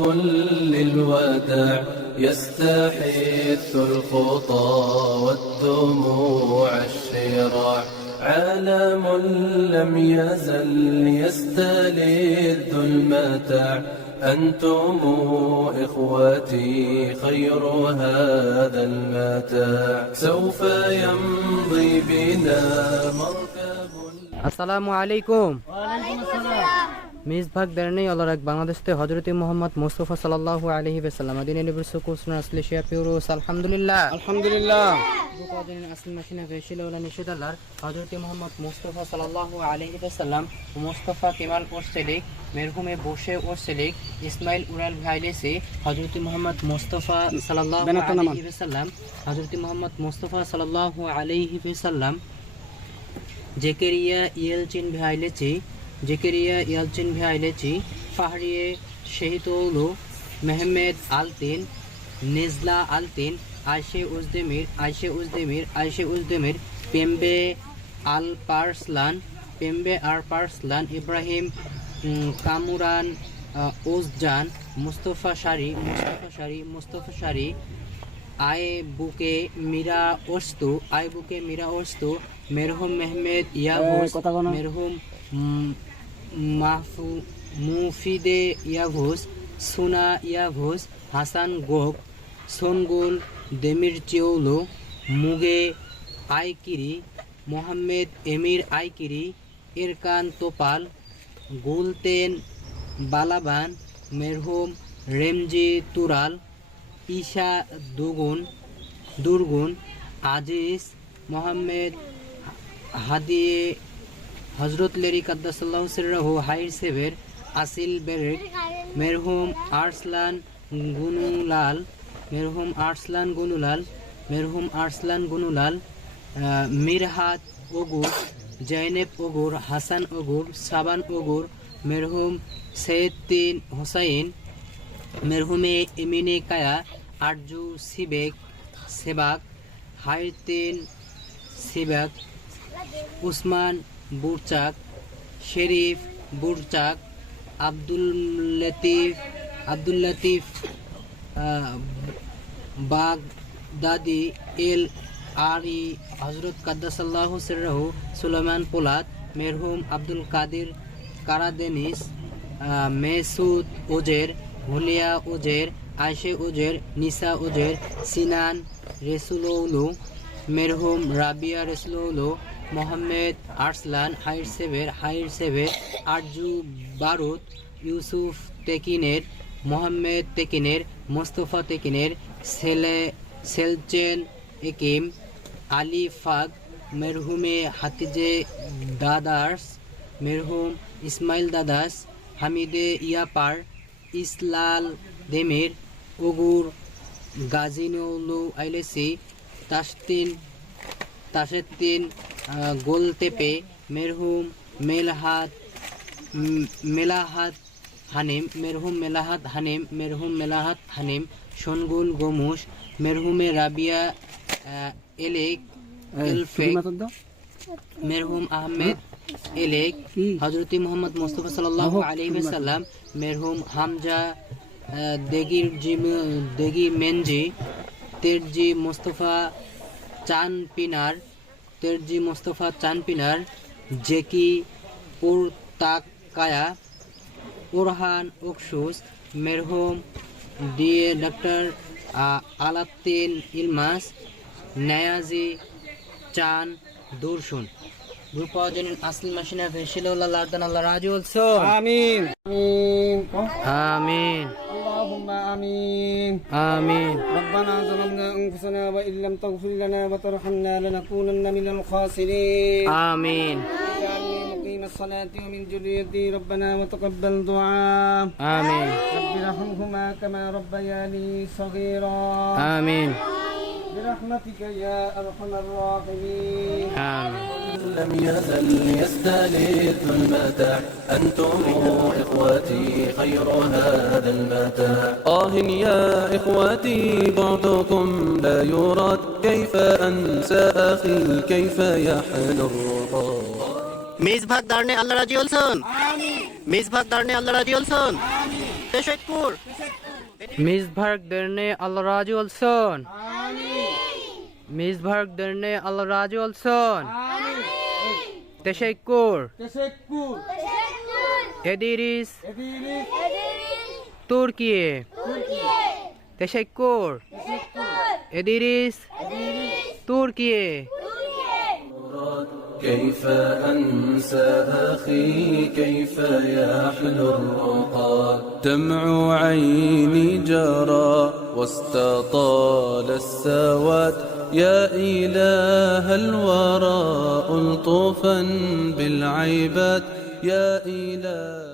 مركب للوداع يستحث الخطى والدموع الشراع عالم لم يزل يستلذ المتاع أنتم إخوتي خير هذا المتاع سوف يمضي بنا مركب. আসসালামু আলাইকুম। মিসবাক দারনে আল্লাহর বাংলাদেশতে হযরতে মুহাম্মদ মুস্তাফা সাল্লাল্লাহু আলাইহি ওয়াসাল্লাম দিনে নিবর্ষ কোসনা আসলে শিয়া পিউরুস আলহামদুলিল্লাহ আলহামদুলিল্লাহ বুকাদিন আসল মাশিনা ভেশিল ওলা নিশিদাল্লাহ হযরতে মুহাম্মদ মুস্তাফা সাল্লাল্লাহু আলাইহি ওয়াসাল্লাম মুস্তাফা কেমাল ওরসেলিক মেরহুমে বসে ওরসেলিক ইসমাইল উরাল ভাইলেসি হযরতে মুহাম্মদ মুস্তাফা সাল্লাল্লাহু আলাইহি ওয়াসাল্লাম হযরতে মুহাম্মদ মুস্তাফা সাল্লাল্লাহু আলাইহি ওয়াসাল্লাম জেকেরিয়া ইয়ালচিন ভাইলেছি ফাহরিয়ে শহীদুল মেহমেদ আলতিন নেজলা আলতিন আয়শে উজদেমির পেম্বে আর পার্সলান ইব্রাহিম কামুরান ওজজান মুস্তফা শারি আইবুকে মিরা ওস্তু মেরহুম মেহমেদ ইয়াভুস মেরহুম মুফিদে ইয়াভুস সুনা ইয়াভুস হাসান গোক সোনগুল দেমিরচিওলো মুগে আইকিরি মোহাম্মদ এমির আইকিরি ইরকান তোপাল গুলতেন বালাবান মেরহুম রেমজি তুরাল ঈশা দুরগুন আজিজ মোহাম্মদ হাদিয়ে হজরত লেরি কাদ্দাসাল্লাহু সিররাহু হাইর সেভের আসিল বেরেক মেরহুম আরসলান গুনুলাল মিরহাত ওগুর জৈনেব ওগুর হাসান ওগুর সাবান ওগুর মেরহুম সৈয়দ্দিন হোসাইন মেরহুমে এমিনে কায়া আরজু সেবাক হাইরতিন সিবাক উসমান বুরচাক শেরিফ বুরচাক আব্দুল লতিফ বাগদাদি এল আরি হজরত কাদ্দাসাল্লাহু সিররাহু সুলাইমান পোলাদ মেরহুম আব্দুল কাদির কারাদেনিস মেসুদ ওজের হুলিয়া ওজের আয়শে ওজের নিসা ওজের সিনান রেসুলৌলু মেরহুম রাবিয়া রেসুলৌলু মোহাম্মদ আরসলান হাইর সেভের আরজু বারুদ ইউসুফ তেকিনের মোহাম্মদ তেকিনের মোস্তফা তেকিনের সেলচেন একিম আলী ফাগ মেরহুমে হাতিজে দাদাস মেরহুম ইসমাইল দাদাস হামিদে ইয়াপার ইসলাল দেমির ওগুর গাজিনুলু আইলেসি তাশেদ্দিন গোলতেপে মেরহুম মেলাহাত হানিম শনগুল গোমুশ মেরহুমে রাবিয়া মেরহুম আহমেদ এলেক হযরত মুহাম্মদ মুস্তাফা সাল্লাল্লাহু আলাইহি ওয়াসাল্লাম মেরহুম হামজা দেগি মেনজি তেরজি মুস্তাফা চানপিনার জেকি পুরতাকায়া ওরহান ওকসুস মেরহুম ডিএ ডক্টর আলাত্তিন ইলমাস নায়াজি চান দুরশুন রূপাজেন আসল মাসিনা ভেশিলুল্লাহ লারদান আল্লাহ রাজি বলছো আমিন আমিন اللهم آمين آمين ربنا ظلمنا أنفسنا وإن لم تغفر لنا وترحمنا لنكونن من الخاسرين آمين اجعلني مقيم الصلاة ومن ذريتي ربنا وتقبل دعاء آمين رب ارحمهما كما ربياني صغيرا آمين برحمتك يا أرحم الراحمين آمين لم يزل يستلذ المتاع أنتم إخوتي خير هذا المتاع يا إخوتي بعدكم لا يراد كيف أنسى أخي كيف يحلو الرضا মিসবাক দারনে আল্লাহ রাজি হলছন আমিন মিসবাক দারনে আল্লাহ রাজি হলছন আমিন Teşekkür. Misbah derine Allah razı olsun. Misbah derine Allah razı olsun. Teşekkür. Teşekkür. Ederiz. Ederiz. Türkiye. Teşekkür. Ederiz. Türkiye. كيف أنسى أخي كيف يحلو الرقاد دمع عيني جرى واستطال السواد يا إله الورى ألطفا بالعباد يا إله